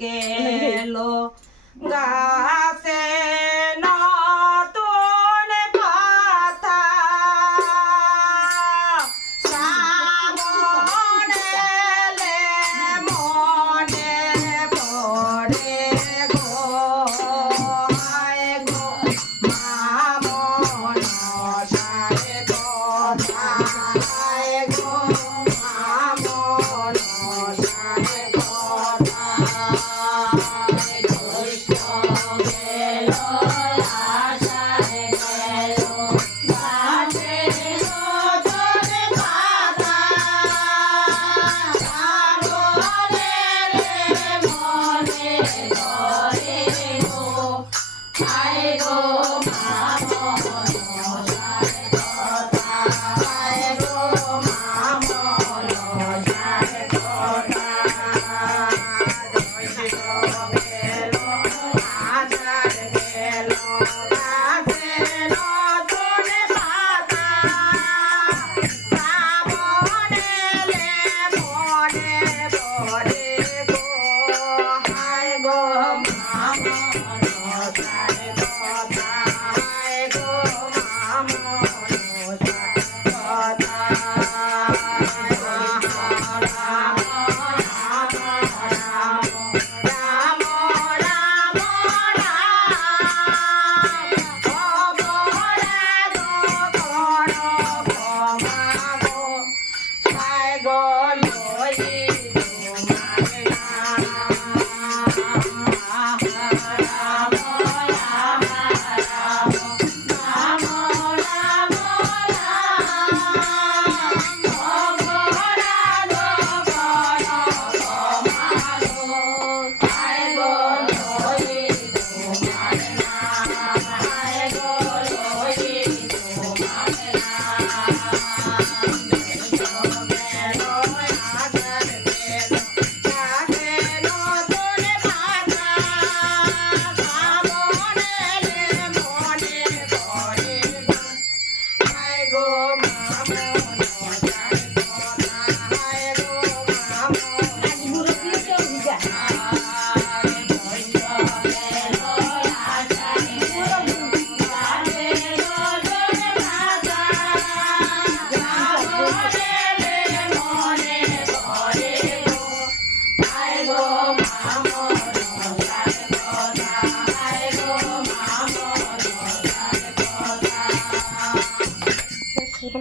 গেল গাছে নতুন পাতা শ্রাবণ এলে মনে পড়ে গো হায় গো মা মনসার কথা হায় গো মা মনসার কথা দুষ্ট গেল আশায় গেল গাছে নতুন পাতা শ্রাবণের মনে পড়ে গো হায় গো মা মনসার কথা হায় গো মা মনসার কথা দুষ্ট গেল আশার গেল গাছে নতুন পাতা শ্রাবণ এলে মনে পড়ে গো হায় গো মা মনসার কথা হায় গো মা মনসার কথা রাম রাম রাম রাম রাম অপরাধ করো ক্ষমা গো হায় গো লই